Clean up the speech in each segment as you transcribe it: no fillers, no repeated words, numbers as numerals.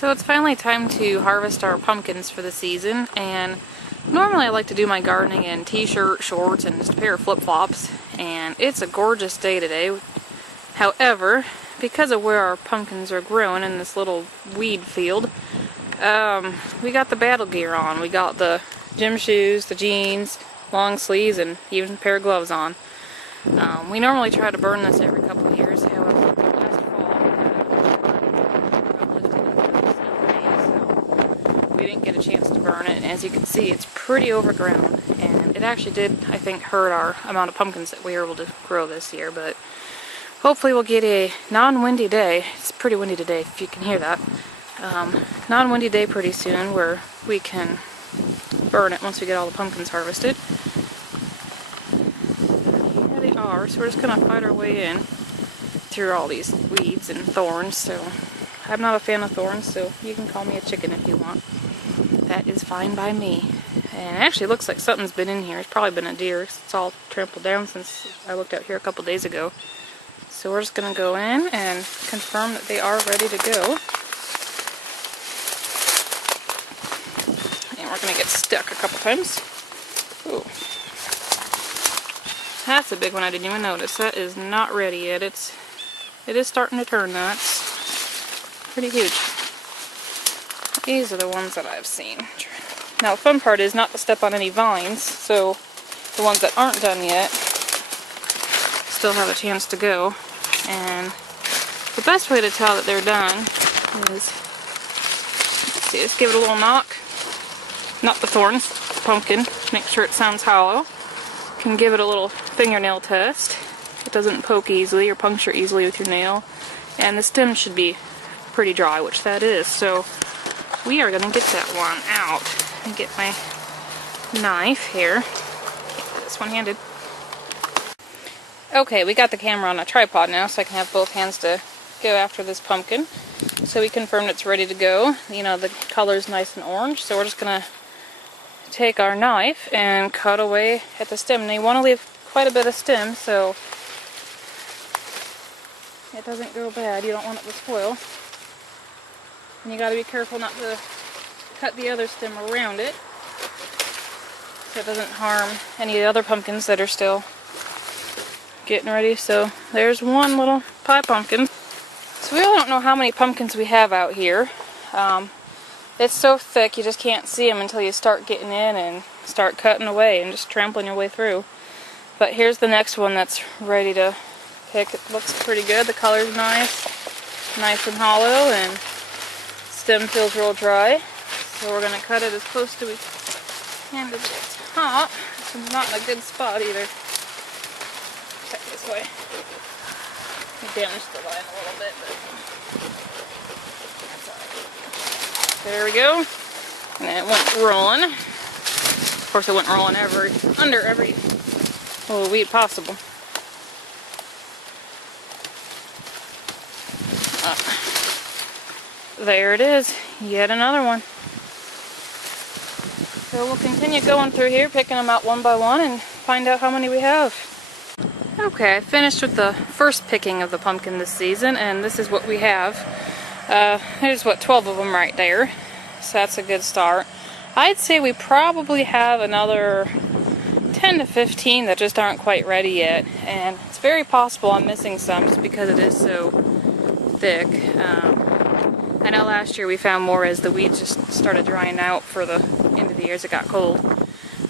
So it's finally time to harvest our pumpkins for the season, and normally I like to do my gardening in t-shirt, shorts, and just a pair of flip-flops, and it's a gorgeous day today. However, because of where our pumpkins are growing in this little weed field, we got the battle gear on. We got the gym shoes, the jeans, long sleeves, and even a pair of gloves on. We normally try to burn this every couple of years. However, last fall we didn't get a chance to burn it, and as you can see, it's pretty overgrown, and it actually did, I think, hurt our amount of pumpkins that we were able to grow this year. But hopefully we'll get a non-windy day. It's pretty windy today, if you can hear that. Non-windy day pretty soon where we can burn it once we get all the pumpkins harvested. Here they are, so we're just going to fight our way in through all these weeds and thorns. So I'm not a fan of thorns, so you can call me a chicken if you want. That is fine by me. And it actually looks like something's been in here. It's probably been a deer. It's all trampled down since I looked out here a couple days ago. So we're just going to go in and confirm that they are ready to go. And we're going to get stuck a couple times. Ooh. That's a big one I didn't even notice. That is not ready yet. It is starting to turn though. It's pretty huge. These are the ones that I've seen. Now the fun part is not to step on any vines, so the ones that aren't done yet still have a chance to go. And the best way to tell that they're done is, let's see, just give it a little knock. Not the thorns, the pumpkin. Make sure it sounds hollow. You can give it a little fingernail test. It doesn't poke easily or puncture easily with your nail. And the stem should be pretty dry, which that is. So we are going to get that one out. And get my knife here. Can't do this one-handed. Okay, we got the camera on a tripod now, so I can have both hands to go after this pumpkin. So we confirmed it's ready to go. You know, the color's nice and orange, so we're just going to take our knife and cut away at the stem. Now you want to leave quite a bit of stem, so it doesn't go bad. You don't want it to spoil. And you got to be careful not to cut the other stem around it so it doesn't harm any of the other pumpkins that are still getting ready. So there's one little pie pumpkin. So we really don't know how many pumpkins we have out here. It's so thick you just can't see them until you start getting in and start cutting away and just trampling your way through. But here's the next one that's ready to pick. It looks pretty good. The color's nice and hollow, and stem feels real dry. So we're going to cut it as close to we can to the top. This one's not in a good spot either. Check this way. We damaged the line a little bit, but that's alright. There we go. And it went rolling. Of course it went rolling under every little weed possible. There it is. Yet another one. So we'll continue going through here, picking them out one by one, and find out how many we have. Okay, I finished with the first picking of the pumpkin this season, and this is what we have. There's 12 of them right there, so that's a good start. I'd say we probably have another 10 to 15 that just aren't quite ready yet, and it's very possible I'm missing some just because it is so thick. I know last year we found more as the weeds just started drying out for the end of the year as it got cold.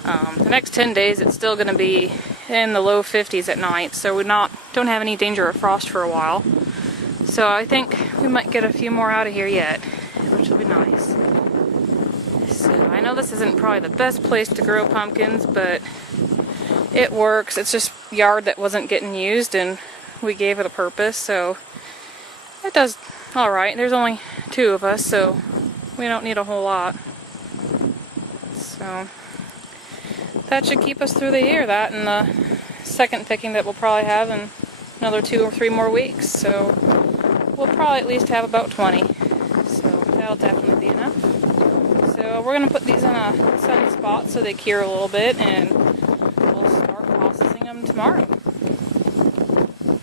The next 10 days it's still going to be in the low 50s at night, so we don't have any danger of frost for a while. So I think we might get a few more out of here yet, which will be nice. So I know this isn't probably the best place to grow pumpkins, but it works. It's just yard that wasn't getting used, and we gave it a purpose, so it does alright. There's only 2 of us, so we don't need a whole lot. So that should keep us through the year. That and the second picking that we'll probably have in another 2 or 3 more weeks. So we'll probably at least have about 20. So that'll definitely be enough. So we're going to put these in a sunny spot so they cure a little bit, and we'll start processing them tomorrow.